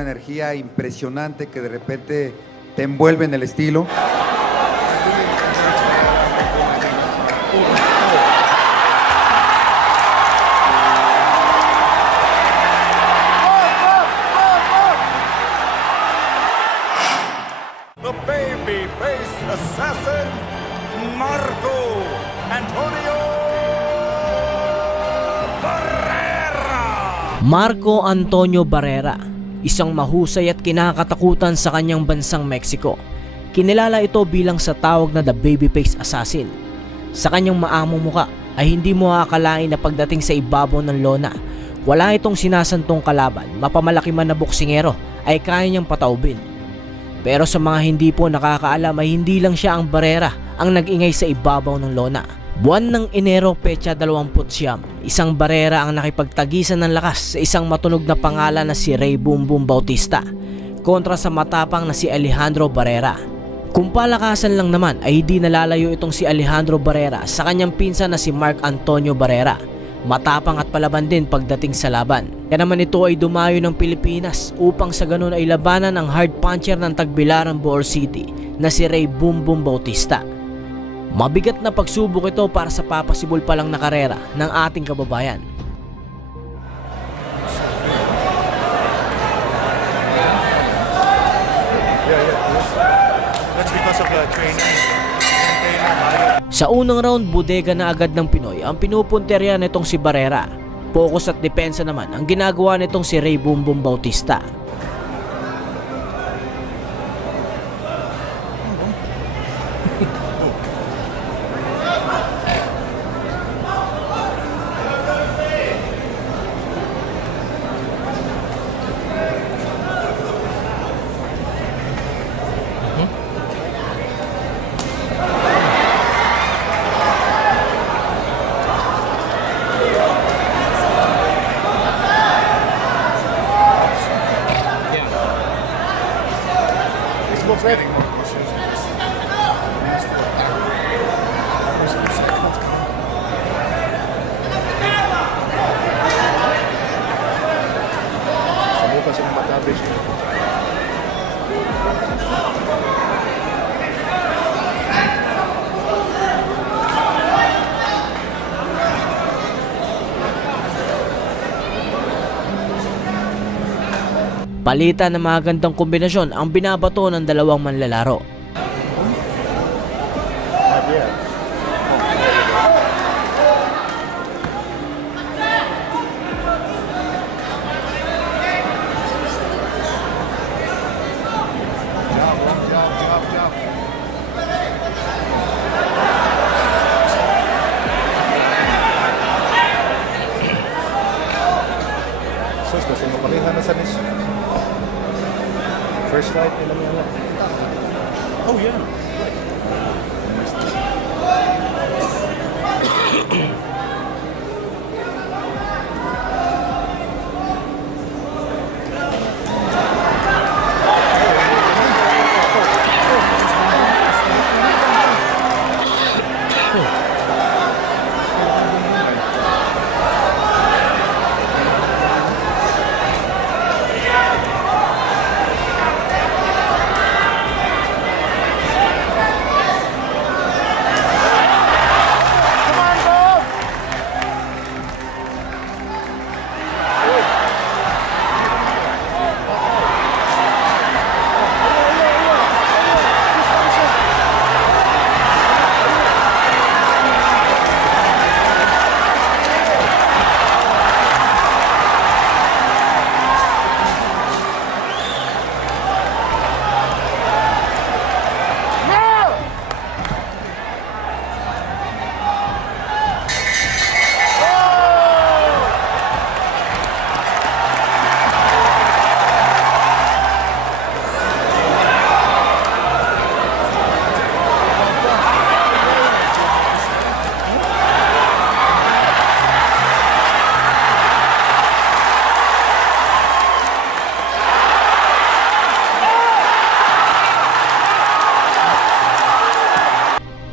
una energía impresionante que de repente te envuelve en el estilo. The baby-faced assassin, Marco Antonio Barrera. Marco Antonio Barrera, isang mahusay at kinakatakutan sa kanyang bansang Mexico. Kinilala ito bilang sa tawag na The Babyface Assassin. Sa kanyang maamong muka ay hindi mo akalain na pagdating sa ibabaw ng lona, wala itong sinasantong kalaban, mapamalaki man na boksingero ay kaya niyang pataubin. Pero sa mga hindi po nakakaalam ay hindi lang siya ang Barrera ang nag-ingay sa ibabaw ng lona. Buwan ng Enero, petsa 29, isang Barrera ang nakipagtagisan ng lakas sa isang matunog na pangalan na si Rey Boom Boom Bautista kontra sa matapang na si Alejandro Barrera. Kung palakasan lang naman ay hindi nalalayo itong si Alejandro Barrera sa kanyang pinsan na si Mark Antonio Barrera. Matapang at palaban din pagdating sa laban. Kaya naman ito ay dumayo ng Pilipinas upang sa ganun ay labanan ang hard puncher ng Tagbilaran, Bohol City na si Rey Boom Boom Bautista. Mabigat na pagsubok ito para sa papasibol pa lang na karera ng ating kababayan. That's because of the training. Sa unang round, bodega na agad ng Pinoy ang pinupunterya nitong si Barrera. Focus at depensa naman ang ginagawa nitong si Rey Boom Boom Bautista. Ready. Sabukan sa mga tabis. Palitan ng mga gandang kombinasyon ang binabato ng dalawang manlalaro. Sus, kasi mapalihan na sa nis. First fight nila mga. Oh yeah.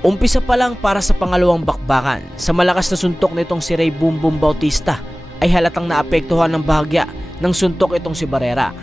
Umpisa pa lang para sa pangalawang bakbakan, sa malakas na suntok nitong si Rey Boom Boom Bautista ay halatang naapektuhan ng bahagya ng suntok itong si Barrera.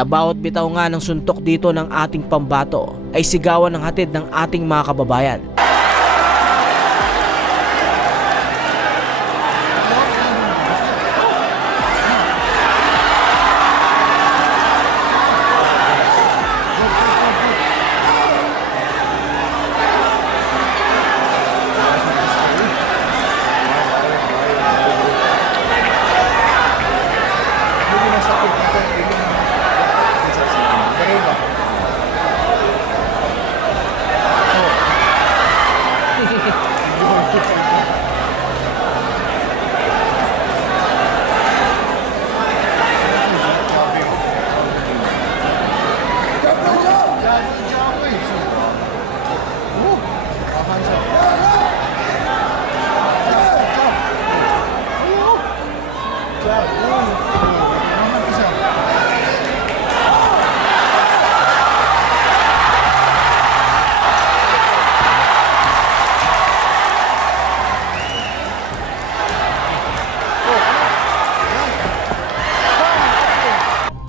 Sa bawat bitaw nga ng suntok dito ng ating pambato ay sigawan ng hatid ng ating mga kababayan.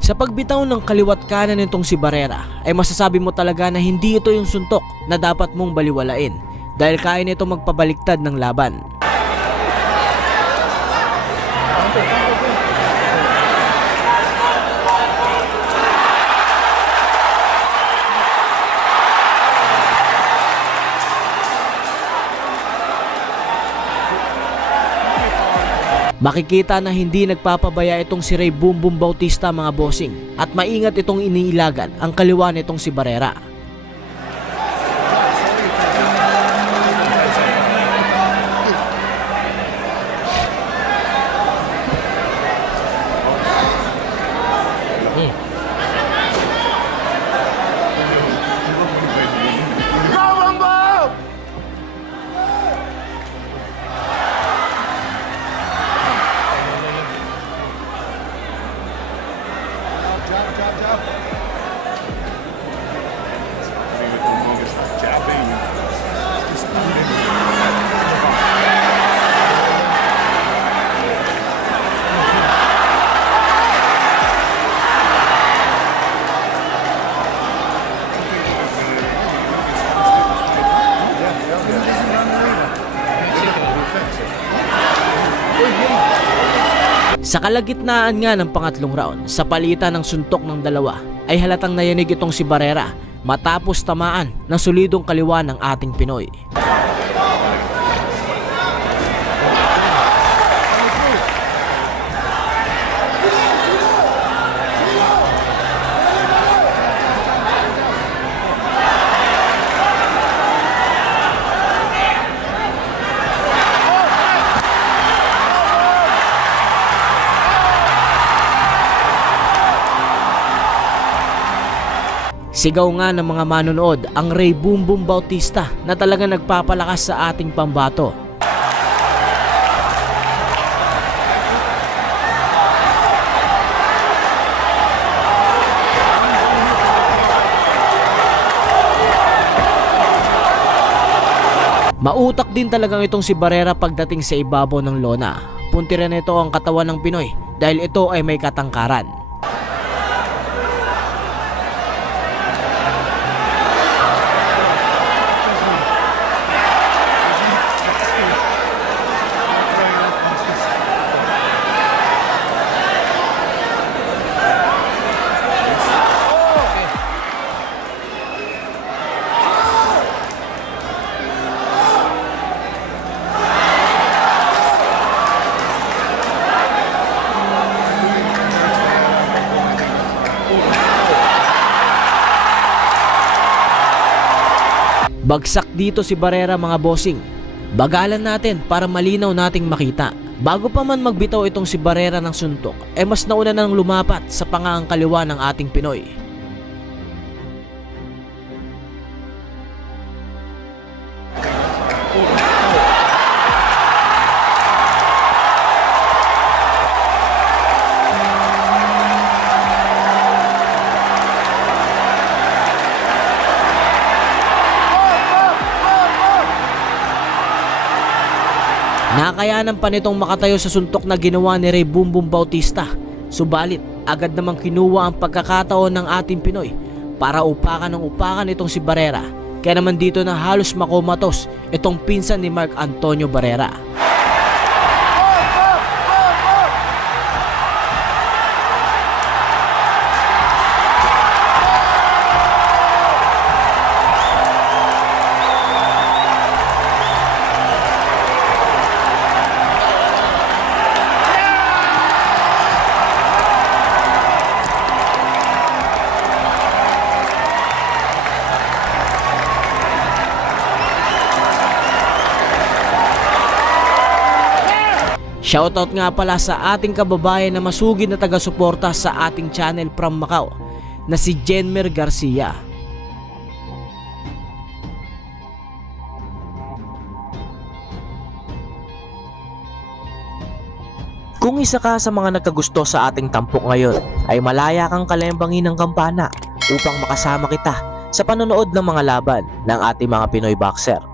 Sa pagbitaw ng kaliwat kanan nitong si Barrera ay masasabi mo talaga na hindi ito yung suntok na dapat mong baliwalain dahil kaya nito magpabaliktad ng laban. Makikita na hindi nagpapabaya itong si Ray Boom Boom Bautista mga bossing at maingat itong iniilagan ang kaliwa nitong si Barrera. Sa kalagitnaan nga ng pangatlong round, sa palitan ng suntok ng dalawa, ay halatang nayanig itong si Barrera matapos tamaan ng solidong kaliwa ng ating Pinoy. Sigaw nga ng mga manonood ang Ray Boom Boom Bautista na talaga nagpapalakas sa ating pambato. Mautak din talagang itong si Barrera pagdating sa ibabaw ng lona. Puntira nito ang katawan ng Pinoy dahil ito ay may katangkaran. Bagsak dito si Barrera mga bossing. Bagalan natin para malinaw nating makita. Bago pa man magbitaw itong si Barrera ng suntok, mas nauna nang lumapat sa pangaang kaliwa ng ating Pinoy. Nakayanan pa nitong makatayo sa suntok na ginawa ni Ray Boom Boom Bautista. Subalit, agad namang kinuha ang pagkakataon ng ating Pinoy para upakan ng upakan itong si Barrera. Kaya naman dito na halos makomatos itong pinsan ni Mark Antonio Barrera. Shoutout nga pala sa ating kababayan na masugid na taga-suporta sa ating channel from Macau na si Jenmer Garcia. Kung isa ka sa mga nagkagusto sa ating tampok ngayon, ay malaya kang kalembangin ng kampana upang makasama kita sa panonood ng mga laban ng ating mga Pinoy boxer.